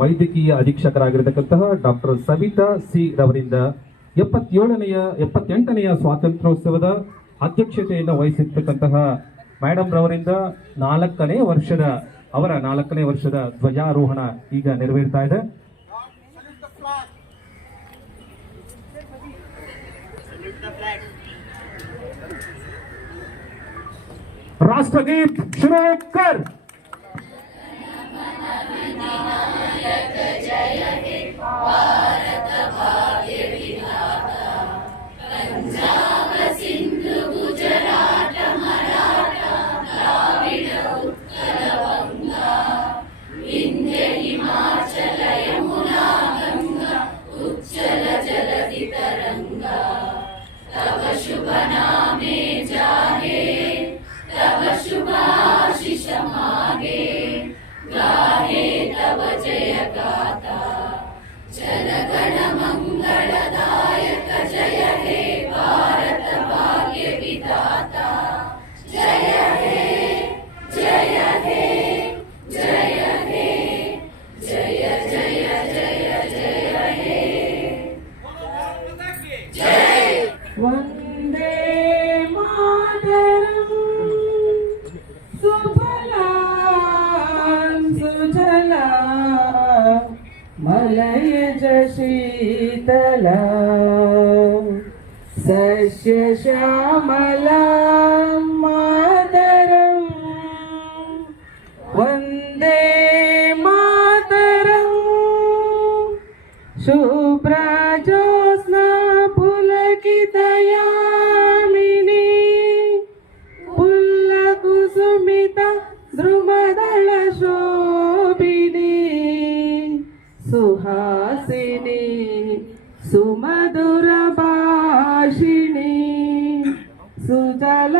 ವೈದ್ಯಕೀಯ ಅಧೀಕ್ಷಕರಾಗಿರತಕ್ಕಂತಹ doctor Savita C ರವರಿಂದ ಎಪ್ಪತ್ತೇಳನೆಯ, ಎಪ್ಪತ್ತೆಂಟನೆಯ ಸ್ವಾತಂತ್ರ್ಯೋತ್ಸವದ ಅಧ್ಯಕ್ಷತೆಯನ್ನು ವಹಿಸಿರ್ತಕ್ಕಂತಹ ಮೇಡಮ್ ರವರಿಂದ ನಾಲ್ಕನೇ ವರ್ಷದ, ಅವರ ನಾಲ್ಕನೇ ವರ್ಷದ ಧ್ವಜಾರೋಹಣ ಈಗ ನೆರವೇರ್ತಾ ಇದೆ. ರಾಷ್ಟ್ರಗೀತ್ ಶುರು तरंगा तव शुभ नामे जागे तव शुभाशिष मागे गाहे तव जय गाता जन गण मंगलदा मलयज शीतला सस्यश्यामला मातरम् वन्दे मातरम् शुभ्रजोत्स्ना సుహాసిని సుమధుర భాషిణి సుజల